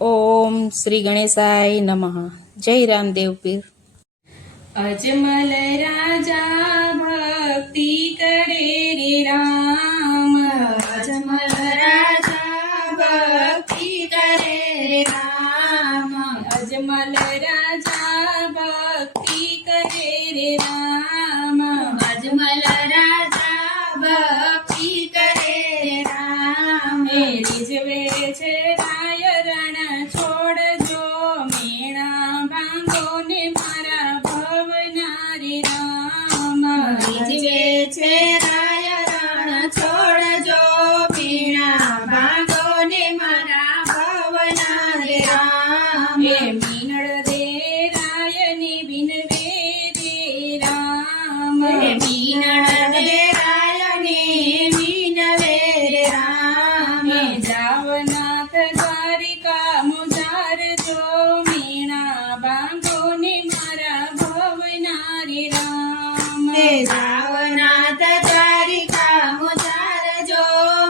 ઓમ શ્રી ગણેશાય નમઃ. જય રામદેવ પીર. અજમલ રાજા ભક્તિ કરે રે રામ, અજમલ રાજા ભક્તિ કરે રે રામ, અજમલ રાજા ભક્તિ કરે રે રામ, અજમલ રાજા ભક્તિ કરે રે રામ. રીઝવે છે રાય રણ છોડજો, મેણા ભાંગો ને મારા ભવનારી રામ. રીઝવે છે રાય રણ છોડજો, મેણા ભાંગો ને મારા ભવનારી રામ. મીનળ દે રાય ને બિનવે રે રામ, મીનળ દે રાય ને બિનવે રે રામ. જાવનાથ દ્વારિકા મુજારજો, મીણા બાંધો ને મારા ભવનારી રામ. જાવનાથ દ્વારિકા મુજારજો,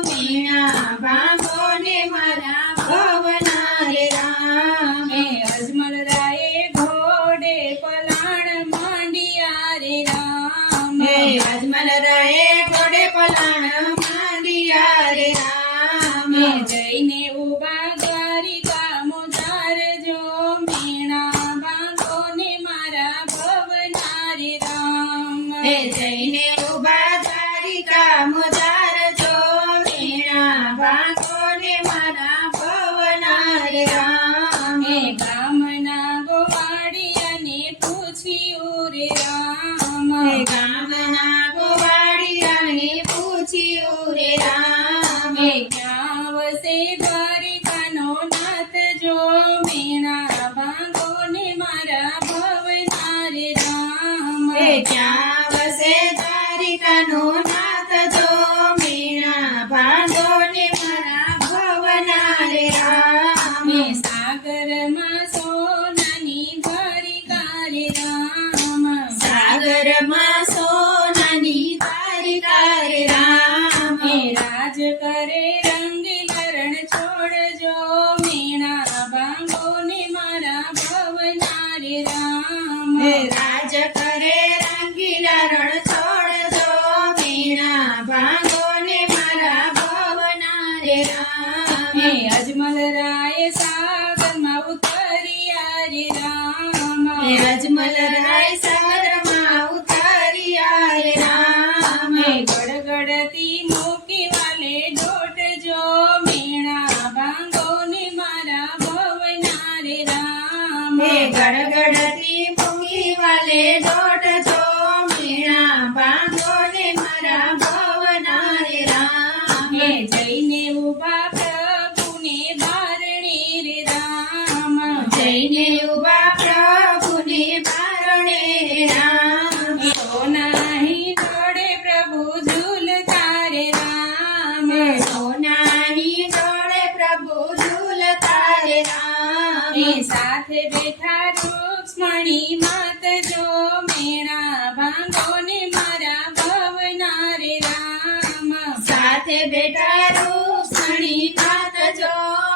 મીણા બાંધો ને મારા ભવનારી રામ. અજમલ રાયે ઘોડે પલાણ માંડિયા રે રામ, અજમલ રાયે ઘોડે પલાણ માંડિયા રે રામ. જઈને ઉભા દ્વારિકા મુજારજો, મીણા બાંધો ને મારા ભવનારી રામ. જઈને ઉભા દ્વારિકા મુજારજો, મીણા બાંધો ને મારા ભવનારી રામ. ગામના ગોવાળિયાને પૂછ્યું રે રામ, ગામના ગોવાળિયાને પૂછ્યું રે રામ. ક્યાં વસે દ્વારિકાનો નાથ જો, મીણા બાંધો ને મારા ભવનારી રામ. ક્યાં વસે દ્વારિકાનો નાથ જો, મીણા બાંધો ને મારા ભવનારી રામ. સાગરમાં સોનાની દ્વારિકા રે રામ, સાગરમાં સોનાની દ્વારિકા રે રામ. રાજ કરે રંગીલરણ છોડજો, મીણા બાંધો ને મારા ભવનારી રામ. રાજ કરે રંગીલરણ છોડજો, મીણા બાંધો ને મારા ભવનારી રામ. અજમલ રાય સાગરમાં ઉતર્યા રે રામ, અજમલ રાય સાગરમાં ઉતર્યા રે રામ. ગડગડતી મૂકી વાલે ડોટજો, મીણા બાંધો ને મારા ભવનારી રામ. ગડગડતી મૂકી વાલે ડોટજો, મીણા બાંધો ને મારા ભવનારી રામ. જઈને ઉભા પ્રભુને બારણે રે રામ, જઈને ઉભા પ્રભુને બારણે રે રામ. સોનાની જોડે પ્રભુ ઝૂલતા રે રામ, સોનાની જોડે પ્રભુ ઝૂલતા રે રામ. સાથે બેઠા રૂક્ષ્મણી માત જો, મેણા બાંધો ને મારા ભવનારી રામ. સાથે બેઠા રૂક્ષ્મણી માત જો,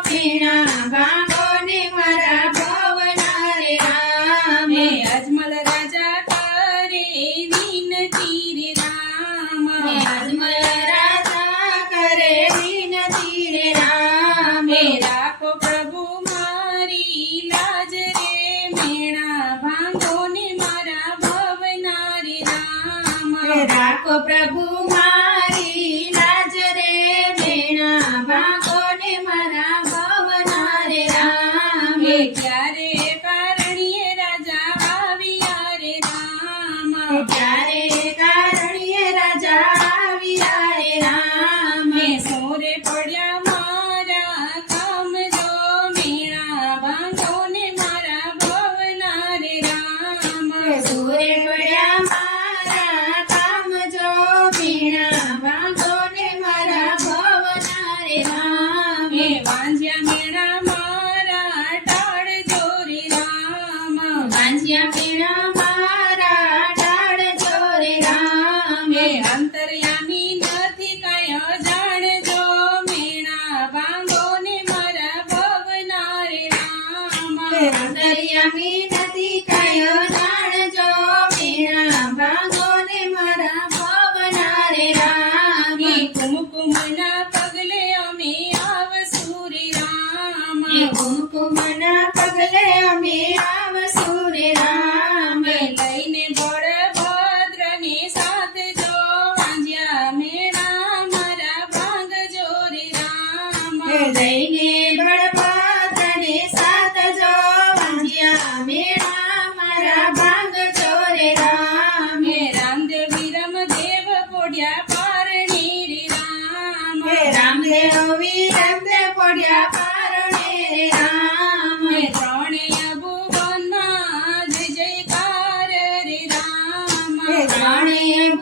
મેણા બાંધો ને મારા ભવનારી રામ. અજમલ રાજા કરે વિનતી રે રામ, અજમલ રાજા કરે વિનતી રે રામ. રાખો પ્રભુ મારી લાજ રે, મેણા બાંધો ને મારા ભવનારી રામ. રાખો પ્રભુ મારી લાજ રે, મેણા બાંધો ને મારા ભવનારી રામ. ક્યારે કારણીએ રાજા આવ્યા રે રામ, ક્યારે કારણીએ રાજા આવ્યા રે રામ. સોરે પડ્યા મારા કામ જો, મીણા બાંધો ને મારા ભવનારી રામ. સોરે પડ્યા મારા કામ જો, મીણા બાંધો ને મારા ભવનારી રામ. વાંજ્યા મેણા મારા ટાળજો રે રામ, વાંજ્યા મેણા મારા ટાળજો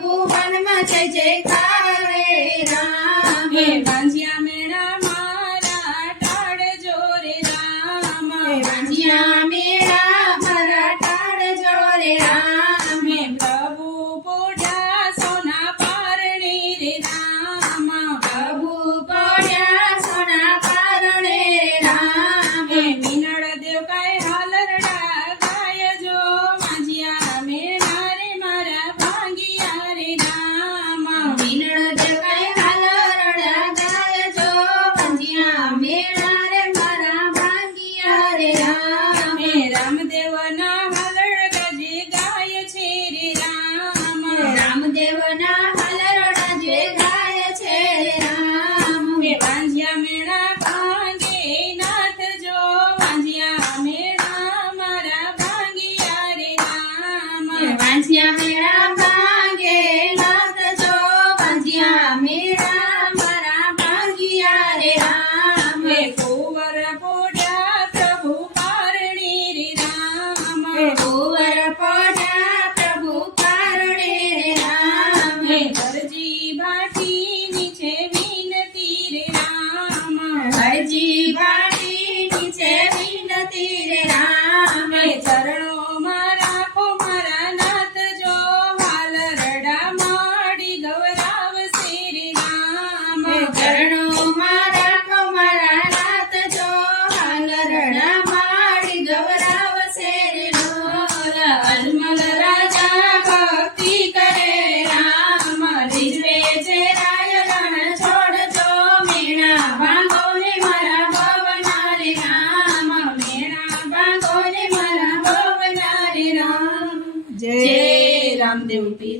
ભુવનમાં જય જયકાર રે રામ હે વાંજિયા મેળા મારા ટાળજો રે રામ વાંજિયા મેળા મારા ટાળજો રે રામ હે પ્રભુ પોઢ્યા સોના પારણી રે રામ પ્રભુ પડ્યા સોના પારણે રે રામ હે મીનળ દેવ કાય હાલરડા ગાયજો વાંજિયા મેળા રે મારા ભાંગિયા રે રામ મીનળ દેવાય હાલરડા ગાયજો વાંજિયા મેળા રે મારા ભાંગિયા રે રામ હે રામદેવના હાલરડા જે ગાય છે રે રામ રામદેવના હાલરડા જે ગાય છે રે રામ હે વાંજિયા મેળા ભાંગે નાથ જો વાંજિયા મેળા મારા ભાંગિયા રે રામ વાંજિયા મેળા ભાંગે નાથ જો વાંજિયા મેળા મારા ભાંગિયા રે રામ હે કુંવર પોઢ્યા પ્રભુ પારણી રે રામ કુંવર પડ્યા પ્રભુ કારણે રે રામ હે દરજી ભાટી નીચે વિનતી રે રામ હરજી વાણીની છે વિનતી રે રામ હે ચરણોમાં રાખો મારા નાથ જો હાલરડા માડી ગૌરાવશે રે રામ ચરણોમાં રાખો મારા નાથ જો હાલરડા માડી ગૌરાવશે રે ઢોલ અજમલ રાજા ભક્તિ કરે રામ રીઝવે છે રાયરણ છોડજો મેણા ભાંગો ને મારા ભવના રે રામ મેણા ભાંગો ને મારા ભવના રે રામ જય રામદેવ પીર